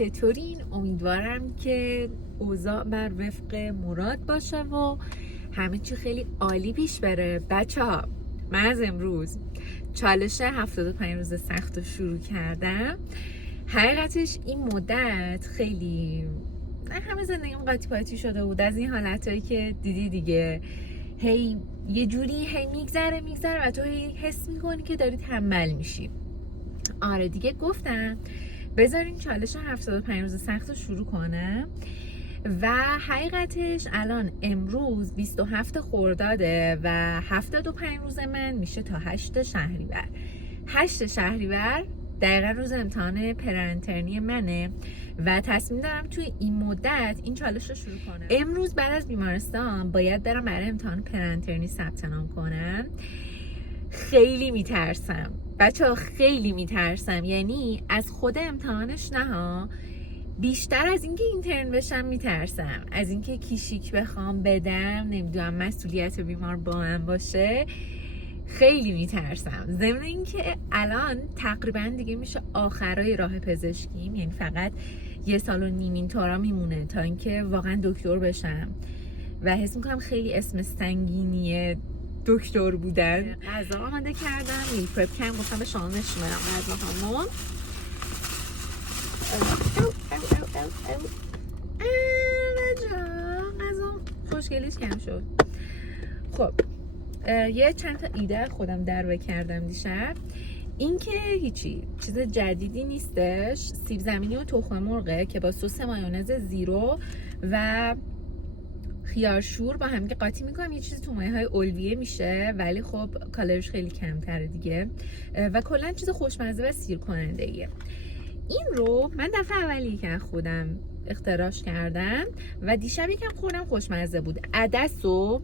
چطورین؟ امیدوارم که اوضاع بر وفق مراد باشه و همه چی خیلی عالی پیش بره. بچه ها، من از امروز چالش 75 روز سخت رو شروع کردم. حقیقتش این مدت خیلی همه زندگیم قاطی پاتی شده بود از این حالتهایی که دیدی دیگه، هی یه جوری هی میگذره و تو هی حس میکنی که داری تنبل میشی. آره دیگه، گفتم بذارین چالش 75 روز سخت رو شروع کنم. و حقیقتش الان امروز 27 خرداده و 75 روز من میشه تا 8 شهریور. 8 شهریور دقیقا روز امتحان پرانترنی منه و تصمیم دارم توی این مدت این چالش رو شروع کنم. امروز بعد از بیمارستان باید برم برای امتحان پرانترنی ثبت نام کنم. خیلی میترسم بچه‌ها، خیلی میترسم، یعنی از خود امتحانش نه ها، بیشتر از اینکه اینترن بشم میترسم، از اینکه کیشیک بخوام بدم، نمیدونم مسئولیت بیمار با من باشه، خیلی میترسم. ضمن اینکه الان تقریبا دیگه میشه آخرای راه پزشکیم، یعنی فقط 1.5 سال اینطورا میمونه تا اینکه واقعا دکتر بشم و حس میکنم خیلی اسم سنگینیه دکتر بودن. غذا آماده کردم، میل پرپ کردم، گفتم به شما نشون بدم غذاهامون. غذا خوشگلیش کم شد. خب یه چند تا ایده خودم در کردم دیشب. این که هیچی چیز جدیدی نیستش، سیب زمینی و تخم مرغه که با سس مایونز زیرو و خیارشور با هم که قاطی میکنم یه چیزی تو مایه‌های الویه میشه، ولی خب کالریش خیلی کمتره دیگه و کلا چیز خوشمزه و سیر کننده ایه. این رو من دفعه اولی که خودم اختراعش کردم و دیشب یکم خوردم، خوشمزه بود. عدس رو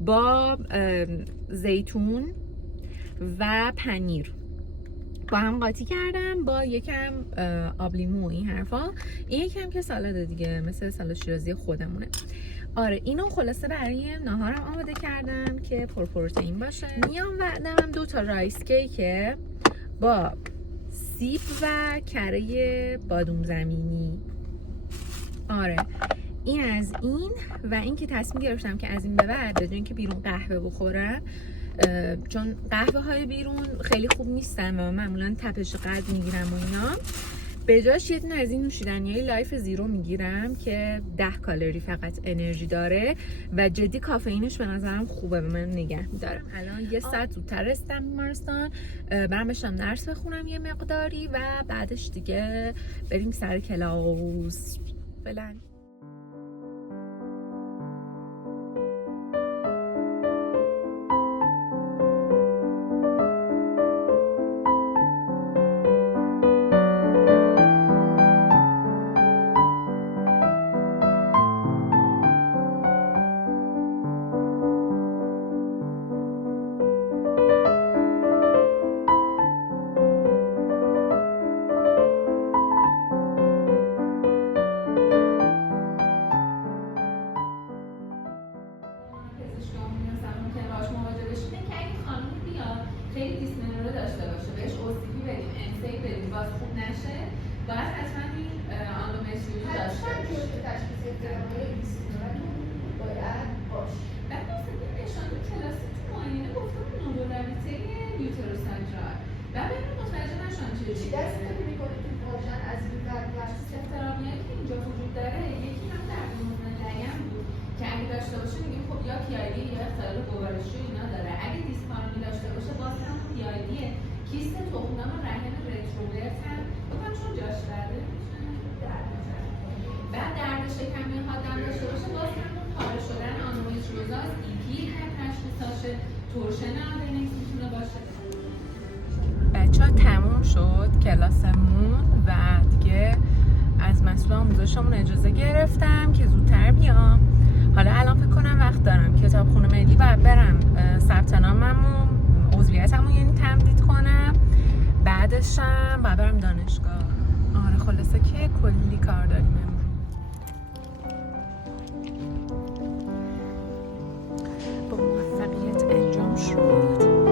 با زیتون و پنیر با هم قاطی کردم با یکم آب لیمو و این حرفا. این یکم که سالاد دیگه، مثل سالاد شیرازی خودمونه. آره اینو خلاصه برای ناهارم آماده کردم که پروتئین باشه. میام وعدم 2 تا رایس کیک با سیب و کره بادوم زمینی. آره این از این. و این که تصمیم گرفتم که از این به بعد بدون اینکه بیرون قهوه بخورم، چون قهوه های بیرون خیلی خوب نیستن و معمولا تپش قلب میگیرم و اینا، به جاش یه دونه از این نوشیدنیای لایف زیرو میگیرم که 10 کالری فقط انرژی داره و جدی کافئینش به نظرم خوبه، به من نگه میدارم. الان 1 ساعت زودتر رسیدم بیمارستان، برم بشم درس بخونم یه مقداری و بعدش دیگه بریم سر کلاس. فعلا خیلی دیسمنوره داشته باشه، بهش اوسیپی بدیم، انسیک بدیم، باز خوب نشه، باید حتما این آندومتریوز داشته باشه. تشخیص احتمالی دیسمنوره باید باشه. بعد مثلا این نشان کلاسی تو معاینه گفتم نورابیته یوتروساکرال و باید متوجه نشان چی دست میکنه تو واژن از این تشخیص احترامیایی که اینجا وجود داره. یکی هم در مزمن لگن بود که اگه داشته باشه میگیم خب یا پی‌آی‌دی یا اختلال گوارشی اینا داره. اگه دیسپارمی داشته باشه باز هم پی‌آی‌دیه. کیست تخمدان و رحم رتروورت هم بکنم چون جاش برده بعد درد شکمی حادم داشته باشه باز هم پاره شدن آندومتریوزاس ایپی هم تشخیصاشه. تورشن آدنکس میتونه باشه. بچه ها تموم شد کلاسمون و دیگه از مسئول آموزشمون اجازه گرفتم که زودتر بیام. حالا الان فکر کنم وقت دارم کتابخونه ملی باید برم ثبت ناممو، عضویتمو یعنی تمدید کنم، بعدشم باید برم دانشگاه. آره خلاصه که کلی کار داریم امروز. با موفقیت انجام شد.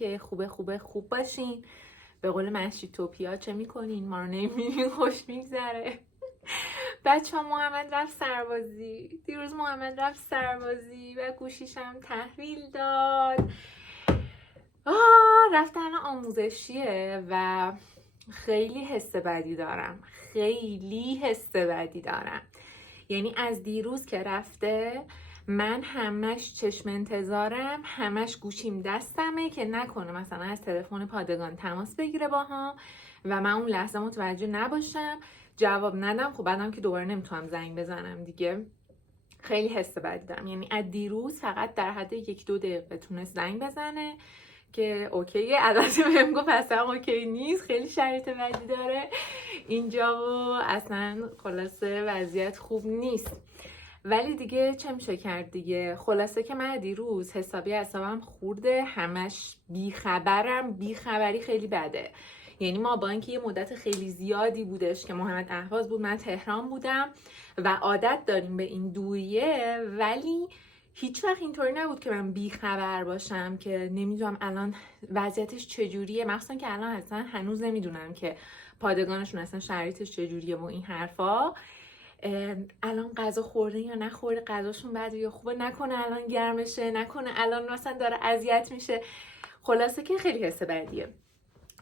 امیدوارم که خوب باشین. به قول مشیتوپیا چه میکنین؟ ما رو نمیبینین خوش میگذره. بچه ها محمد رفت سربازی، دیروز محمد رفت سربازی و گوشیشم تحویل داد. رفتن آموزشیه و خیلی حس بدی دارم. یعنی از دیروز که رفته من همش چشم انتظارم، همش گوشیم دستمه که نکنه مثلا از تلفن پادگان تماس بگیره باهام و من اون لحظه متوجه نباشم، جواب ندم. خب بعدم که دوباره نمیتونم زنگ بزنم دیگه. خیلی حس بدی دارم. یعنی از دیروز فقط در حد 1-2 دقیقه تونست زنگ بزنه که اوکیه. البته بهم گفت اصلا اوکی نیست، خیلی شرایط بدی داره اینجا و اصلا خلاصه وضعیت خوب نیست. ولی دیگه چه میشه کرد دیگه. خلاصه که من دیروز حسابی اعصابم خورده، همش بیخبری خیلی بده. یعنی ما با اینکه یه مدت خیلی زیادی بودش که محمد اهواز بود، من تهران بودم و عادت داریم به این دوریه، ولی هیچ وقت اینطوری نبود که من بیخبر باشم که نمیدونم الان وضعیتش چجوریه. مخصوصا که الان اصلا هنوز نمیدونم که پادگانشون اصلا شرایطش چجوریه و این حرفا. الان غذا خورده یا نخورده، غذاشون بده یا خوبه، نکنه الان گرمشه، نکنه الان مثلا داره اذیت میشه. خلاصه که خیلی حس بدیه.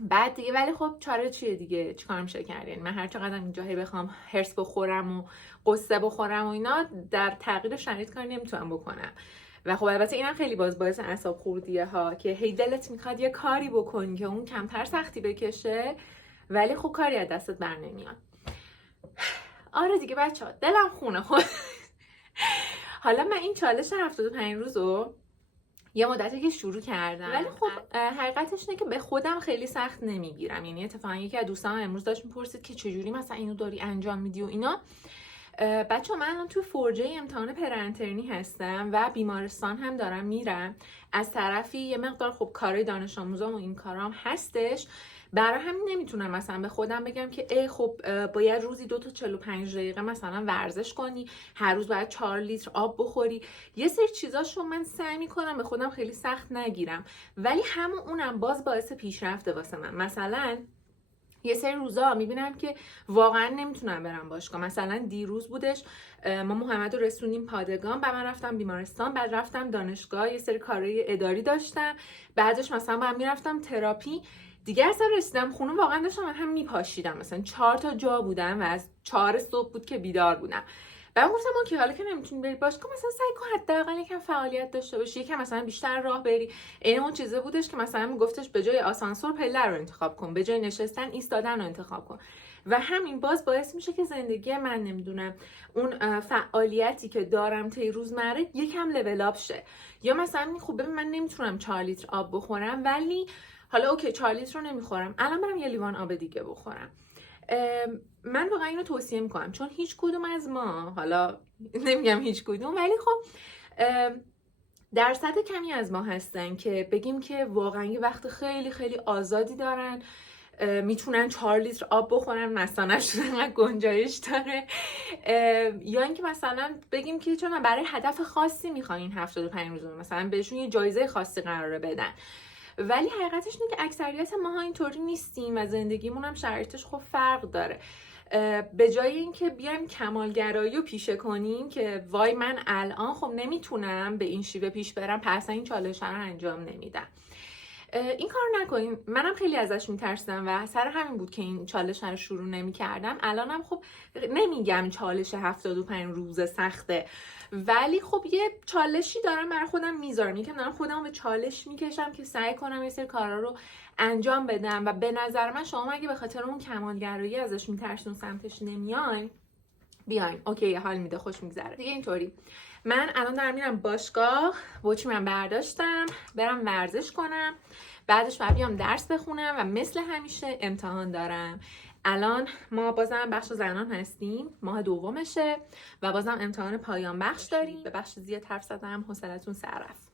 بعد دیگه ولی خب چاره چیه دیگه، چیکار میشه کرد؟ یعنی من هر چقدر اینجا بخوام هرس بخورم و قصه بخورم و اینا، در تغییر شرایط کاری نمیتونم بکنم. و خب البته اینم خیلی باعث اعصاب خوردیه ها، که هی دلت میخواد یه کاری بکنی که اون کمتر سختی بکشه، ولی خب کاری از دستت بر نمیاد. آره دیگه بچه‌ها، دلم خونه خود. حالا من این چالش 75 روزو یه مدتی که شروع کردم، ولی خب حقیقتش اینه که به خودم خیلی سخت نمیگیرم. یعنی اتفاقا یکی از دوستام امروز داشت میپرسید که چجوری مثلا اینو داری انجام میدی و اینا. بچه‌ها من الان توی فرجه امتحان پرانترنی هستم و بیمارستان هم دارم میرم. از طرفی یه مقدار خب کارهای دانش آموزام و این کارام هستش، برای همین نمیتونم مثلا به خودم بگم که خب باید روزی 2 تا 45 دقیقه مثلا ورزش کنی، هر روز باید 4 لیتر آب بخوری. یه سری چیزاشو من سعی میکنم به خودم خیلی سخت نگیرم، ولی اونم باز باعث پیشرفته واسه من. مثلا یه سری روزا میبینم که واقعا نمیتونم برم باشگاه. مثلا دیروز بودش ما محمد رو رسونیم پادگان، بعد من رفتم بیمارستان، بعد رفتم دانشگاه، یه سری کارهای اداری داشتم، بعدش مثلا من میرفتم تراپی. دیگه اصلا رسیدم خونه واقعا داشتم من هم میپاشیدم. مثلا 4 تا جا بودم و از 4 صبح بود که بیدار بودم. بعد گفتم اوکی حالا که نمیتونی بری باشگاه، مثلا سعی کن حداقل یکم فعالیت داشته باشی، یکم مثلا بیشتر راه بری. این اون چیزه بودش که مثلا میگفتش به جای آسانسور پله رو انتخاب کن، به جای نشستن ایستادن رو انتخاب کن. و همین باز باعث میشه که زندگی من نمیدونم اون فعالیتی که دارم طی روزمره یکم لول اپ شه. یا مثلا خب ببین من نمیتونم 4 لیتر آب بخورم، ولی حالا اوکی 4 لیتر رو نمیخورم، الان برم 1 لیوان آب دیگه بخورم. من واقعا اینو توصیه میکنم، چون هیچ کدوم از ما، حالا نمیگم هیچ کدوم، ولی خب درصد کمی از ما هستن که بگیم که واقعا یه وقت خیلی خیلی آزادی دارن، میتونن 4 لیتر آب بخورن، مثانه‌شون انقدر گنجایش داره. یا اینکه مثلا بگیم که چون برای هدف خاصی میخوان این 75 روز مثلا بهشون یه جایزه خاصی قراره بدن. ولی حقیقتش اینه که اکثریت ماها اینطوری نیستیم و زندگیمون هم شرایطش خب فرق داره. به جای اینکه بیایم کمالگرایی رو پیشه کنیم که وای من الان خب نمیتونم به این شیوه پیش برم، پس این چالش رو انجام نمیدم. این کارو نکنین. منم خیلی ازش میترسیدم و سر همین بود که این چالش رو شروع نمیکردم. الانم خب نمیگم چالش 75 روز سخته، ولی خب یه چالشی دارم برای خودم میذارم، یکم دارم خودم به چالش میکشم که سعی کنم یه سری کارا رو انجام بدم. و به نظر من شما اگه به خاطر اون کمالگرایی ازش میترسون سمتش نمیاین، بیاین اوکی حال میده، خوش میگذره دیگه. اینطوری من الان دارم میرم باشگاه، بوچی من برداشتم برم ورزش کنم، بعدش بعد بیام درس بخونم و مثل همیشه امتحان دارم. الان ما بازم بخش زنان هستیم، ماه دومشه و بازم امتحان پایان بخش داریم. به بخش زیاد حرف زدم، حوصلتون سر رفت.